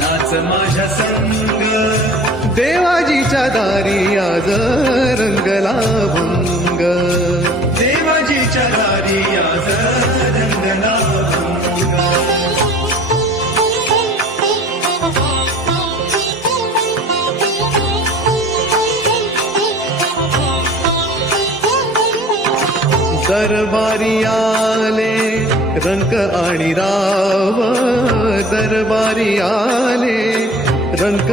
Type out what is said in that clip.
नाच माझ्या संग. देवाजीच्या दारी आज रंगला भंग देवाजीच्या दारी आज रंगला दरबारी आले रंक आणि राव दरबारी आले रंक